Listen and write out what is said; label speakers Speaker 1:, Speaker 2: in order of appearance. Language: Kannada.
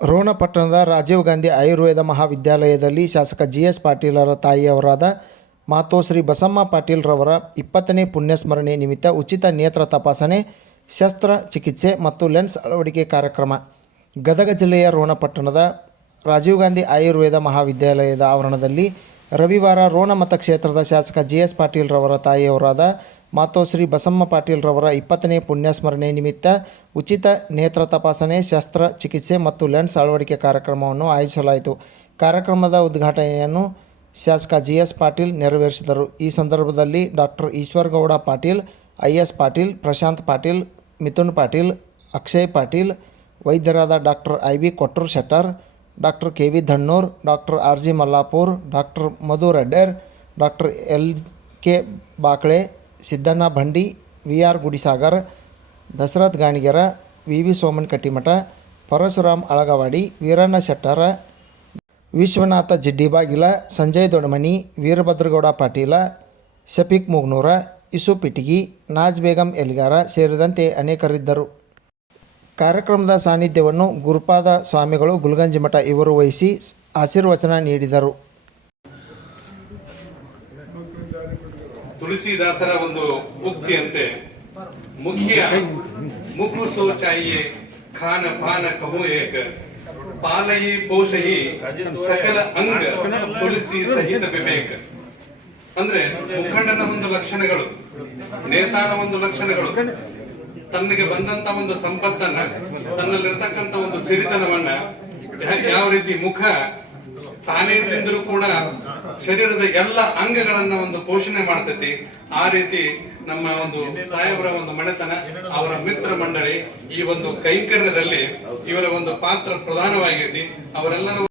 Speaker 1: ರೋಣ ಪಟ್ಟಣದ ರಾಜೀವ್ ಗಾಂಧಿ ಆಯುರ್ವೇದ ಮಹಾವಿದ್ಯಾಲಯದಲ್ಲಿ ಶಾಸಕ ಜಿ ಎಸ್ ಪಾಟೀಲರ ತಾಯಿಯವರಾದ ಮಾತೋಶ್ರೀ ಬಸಮ್ಮ ಪಾಟೀಲ್ರವರ ಇಪ್ಪತ್ತನೇ ಪುಣ್ಯಸ್ಮರಣೆ ನಿಮಿತ್ತ ಉಚಿತ ನೇತ್ರ ತಪಾಸಣೆ, ಶಸ್ತ್ರ ಚಿಕಿತ್ಸೆ ಮತ್ತು ಲೆನ್ಸ್ ಅಳವಡಿಕೆ ಕಾರ್ಯಕ್ರಮ. ಗದಗ ಜಿಲ್ಲೆಯ ರೋಣಪಟ್ಟಣದ ರಾಜೀವ್ ಗಾಂಧಿ ಆಯುರ್ವೇದ ಮಹಾವಿದ್ಯಾಲಯದ ಆವರಣದಲ್ಲಿ ರವಿವಾರ ರೋಣ ಮತಕ್ಷೇತ್ರದ ಶಾಸಕ ಜಿ ಎಸ್ ಪಾಟೀಲ್ರವರ ತಾಯಿಯವರಾದ ಮಾತೋಶ್ರೀ ಬಸಮ್ಮ ಪಾಟೀಲ್ರವರ ಇಪ್ಪತ್ತನೇ ಪುಣ್ಯಸ್ಮರಣೆ ನಿಮಿತ್ತ ಉಚಿತ ನೇತ್ರ ತಪಾಸಣೆ, ಶಸ್ತ್ರ ಚಿಕಿತ್ಸೆ ಮತ್ತು ಲೆನ್ಸ್ ಅಳವಡಿಕೆ ಕಾರ್ಯಕ್ರಮವನ್ನು ಆಯೋಜಿಸಲಾಯಿತು. ಕಾರ್ಯಕ್ರಮದ ಉದ್ಘಾಟನೆಯನ್ನು ಶಾಸಕ ಜಿ ಎಸ್ ಪಾಟೀಲ್ ನೆರವೇರಿಸಿದರು. ಈ ಸಂದರ್ಭದಲ್ಲಿ doctor Eshwaragouda Patil I S Patil, Prashant Patil, Mithun Patil, Akshay Patil, ವೈದ್ಯರಾದ doctor I V Kotrur Shettar, doctor K V Dhannur, doctor R G Mallapur, doctor Madhu Reddar, doctor L K Bakle Siddanna Bhandi V R Gudisagar Dasharath Ganigera V V Soman Kattimath, Parashuram Alagawadi, Veeranna Shettara, Vishwanath Jiddibagila Sanjay Dodamani Veerabhadragouda Patila, Shafiq Mugnura, Isu Pitigi, Naaz Begum Elgara ಸೇರಿದಂತೆ ಅನೇಕರಿದ್ದರು. ಕಾರ್ಯಕ್ರಮದ ಸಾನ್ನಿಧ್ಯವನ್ನು ಗುರುಪಾದ ಸ್ವಾಮಿಗಳು ಗುಲ್ಗಂಜಿ ಮಠ ಇವರು ವಹಿಸಿ ಆಶೀರ್ವಚನ ನೀಡಿದರು.
Speaker 2: ತುಳಸಿದಾಸರ ಒಂದು ಉಕ್ತಿಯಂತೆ ಮುಖ್ಯ. ಮುಖು ಸೋಚಾಯಿ ಖಾನ ಪಾನ ಕಹು ಏಕ. ಪಾಲಯಿ ಪೋಷಯಿ, ಸಕಲ ಅಂಗ ತುಳಸಿ ಸಹಿತ ವಿವೇಕ. ಅಂದ್ರೆ ಮುಖಂಡನ ಒಂದು ಲಕ್ಷಣಗಳು, ನೇತಾನ ಒಂದು ಲಕ್ಷಣಗಳು ತನಗೆ ಬಂದಂತ ಒಂದು ಸಂಪತ್ತನ್ನ ತನ್ನಲ್ಲಿರ್ತಕ್ಕಂಥ ಒಂದು ಸಿರಿತನವನ್ನ, ಯಾವ ರೀತಿ ಮುಖ ತಾನೇ ತಿಂದರೂ ಕೂಡ ಶರೀರದ ಎಲ್ಲ ಅಂಗಗಳನ್ನ ಒಂದು ಪೋಷಣೆ ಮಾಡ್ತೈತಿ. ಆ ರೀತಿ ನಮ್ಮ ಒಂದು ಸಾಹೇಬರ ಒಂದು ಮನೆತನ, ಅವರ ಮಿತ್ರ ಮಂಡಳಿ ಈ ಒಂದು ಕೈಂಕರ್ಯದಲ್ಲಿ ಇವರ ಒಂದು ಪಾತ್ರ ಪ್ರಧಾನವಾಗೈತಿ ಅವರೆಲ್ಲರ